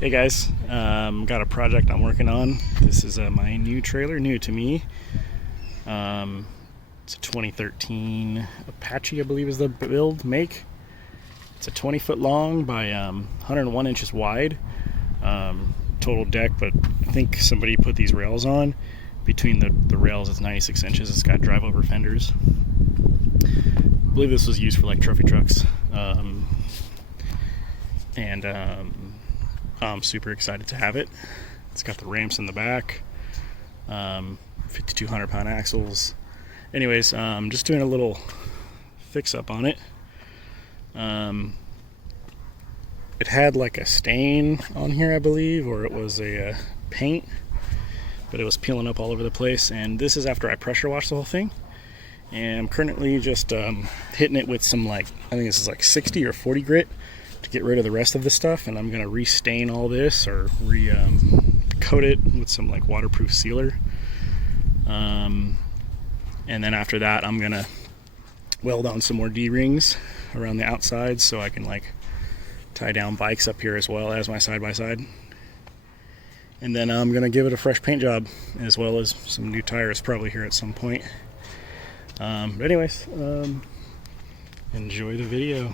Hey guys, got a project I'm working on. This is my new trailer, new to me. It's a 2013 Apache, I believe is the build make. It's a 20-foot long by 101 inches wide. Total deck, but I think somebody put these rails on. Between the rails, it's 96 inches. It's got drive-over fenders. I believe this was used for like trophy trucks. I'm super excited to have it. It's got the ramps in the back, 5,200 pound axles. Anyways, just doing a little fix up on it. It had like a stain on here, I believe, or it was a paint, but it was peeling up all over the place. And this is after I pressure washed the whole thing. And I'm currently just hitting it with some, like, I think this is like 60 or 40 grit to get rid of the rest of the stuff. And I'm gonna re-stain all this, or coat it with some like waterproof sealer. And then after that, I'm gonna weld on some more D-rings around the outside so I can like tie down bikes up here as well as my side-by-side. And then I'm gonna give it a fresh paint job, as well as some new tires probably here at some point. But anyways, enjoy the video.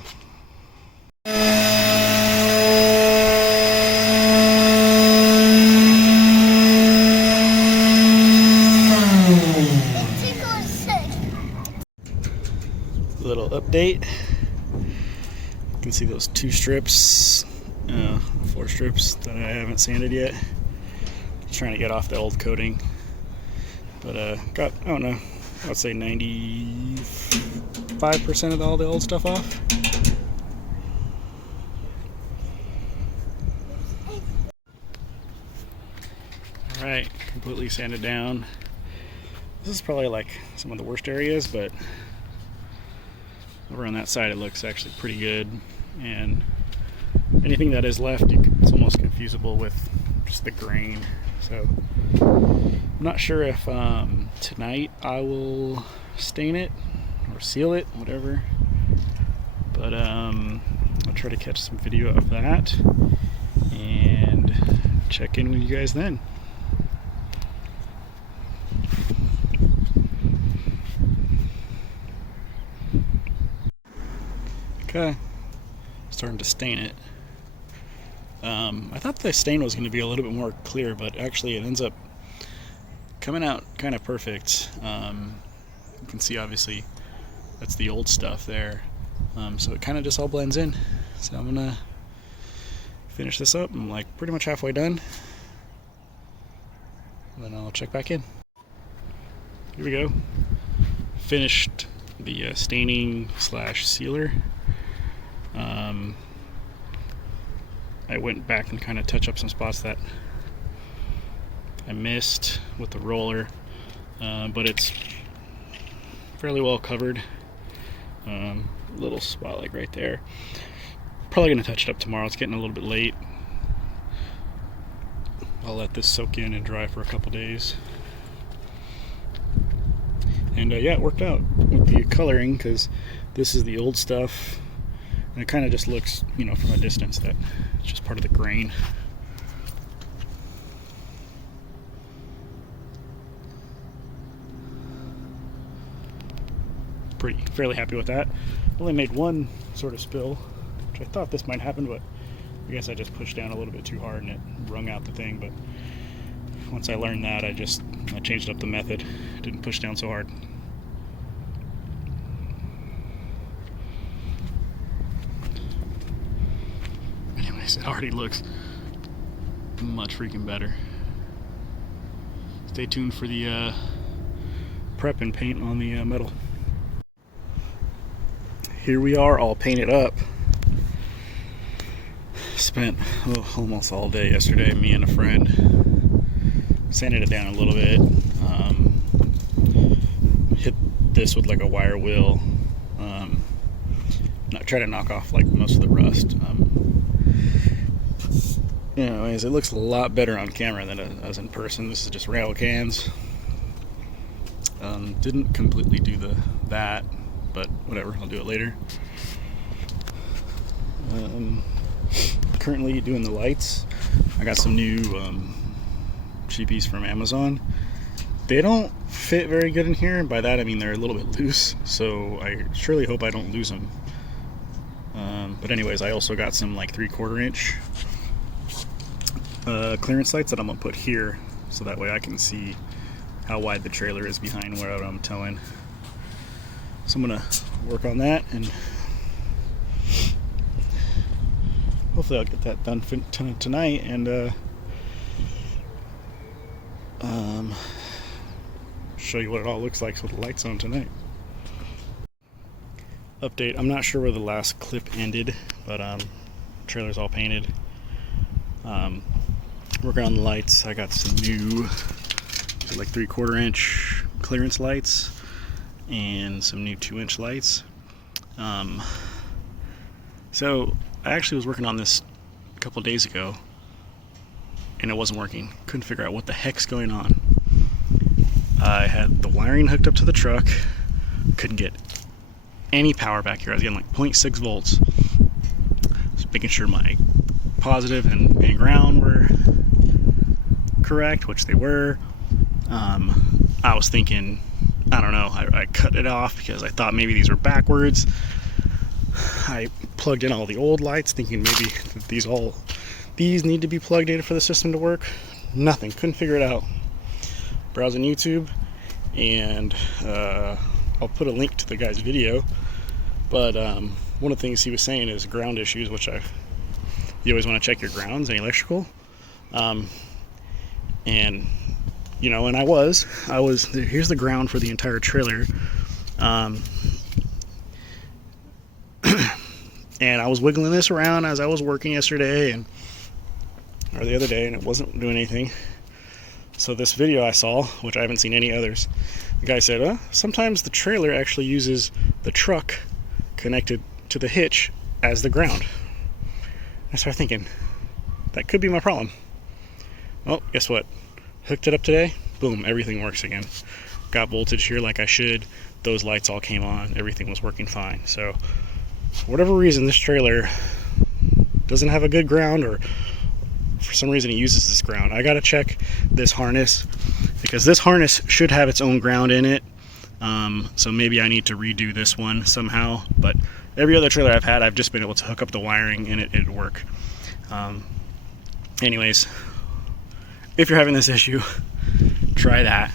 Little update. You can see those 2 strips, 4 strips that I haven't sanded yet. Just trying to get off the old coating, but got, I don't know, I'd say 95% of all the old stuff off. Alright, completely sanded down. This is probably like some of the worst areas, but over on that side it looks actually pretty good. And anything that is left, it's almost confusable with just the grain. So I'm not sure if tonight I will stain it or seal it, whatever. But I'll try to catch some video of that and check in with you guys then. Okay, starting to stain it. I thought the stain was going to be a little bit more clear, but actually it ends up coming out kind of perfect. You can see obviously that's the old stuff there, so it kind of just all blends in. So I'm gonna finish this up. I'm like pretty much halfway done, then I'll check back in. Here we go. Finished the staining slash sealer. I went back and kind of touched up some spots that I missed with the roller, but it's fairly well covered. Little spot like right there. Probably gonna touch it up tomorrow. It's getting a little bit late. I'll let this soak in and dry for a couple days. And yeah, it worked out with the coloring, because this is the old stuff. And it kind of just looks, you know, from a distance that it's just part of the grain. Fairly happy with that. Only made one sort of spill, which I thought this might happen, but I guess I just pushed down a little bit too hard and it wrung out the thing. But once I learned that, I changed up the method. Didn't push down so hard. It already looks much freaking better. Stay tuned for the prep and paint on the metal. Here we are, all painted up. Spent almost all day yesterday, me and a friend. Sanded it down a little bit. Hit this with like a wire wheel. Try to knock off like most of the rust. Anyways, it looks a lot better on camera than it does in person. This is just rail cans. Didn't completely do that, but whatever, I'll do it later. Currently doing the lights. I got some new cheapies from Amazon. They don't fit very good in here, and by that I mean they're a little bit loose, so I surely hope I don't lose them. But anyways, I also got some like 3/4 inch clearance lights that I'm gonna put here, so that way I can see how wide the trailer is behind where I'm towing. So I'm gonna work on that, and hopefully I'll get that done tonight, and show you what it all looks like with the lights on tonight. Update, I'm not sure where the last clip ended, but trailer's all painted. Working on the lights. I got some new like 3/4 inch clearance lights and some new 2-inch lights. So I actually was working on this a couple days ago and it wasn't working. Couldn't figure out what the heck's going on. I had the wiring hooked up to the truck, couldn't get any power back here. I was getting like 0.6 volts. Just making sure my positive and ground were correct, which they were. I was thinking, I don't know, I cut it off because I thought maybe these were backwards. I plugged in all the old lights thinking maybe these need to be plugged in for the system to work. Nothing, couldn't figure it out. Browsing YouTube, and I'll put a link to the guy's video, but one of the things he was saying is ground issues, which you always want to check your grounds and electrical, and you know, and I was here's the ground for the entire trailer, and I was wiggling this around as I was working yesterday or the other day, and it wasn't doing anything. So this video I saw, which I haven't seen any others, the guy said, sometimes the trailer actually uses the truck connected to the hitch as the ground. I started thinking, that could be my problem. Well, guess what? Hooked it up today, boom, everything works again. Got voltage here like I should. Those lights all came on, everything was working fine. So, for whatever reason, this trailer doesn't have a good ground, or for some reason it uses this ground. I gotta check this harness, because this harness should have its own ground in it. So maybe I need to redo this one somehow, but every other trailer I've had, I've just been able to hook up the wiring and it'd work. Anyways, if you're having this issue, try that.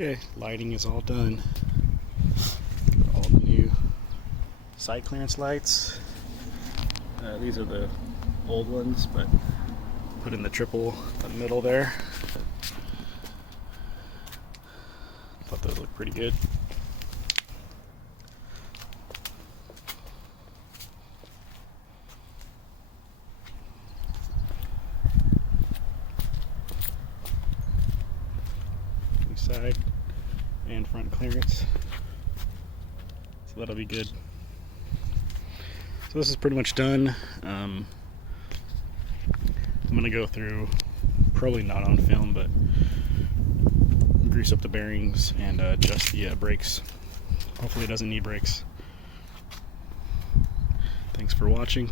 Okay, lighting is all done. Got all the new side clearance lights. These are the old ones, but put in the triple in the middle there. Thought those look pretty good. side and front clearance. So that'll be good. So this is pretty much done. I'm gonna go through, probably not on film, but grease up the bearings and adjust the brakes. Hopefully it doesn't need brakes. Thanks for watching.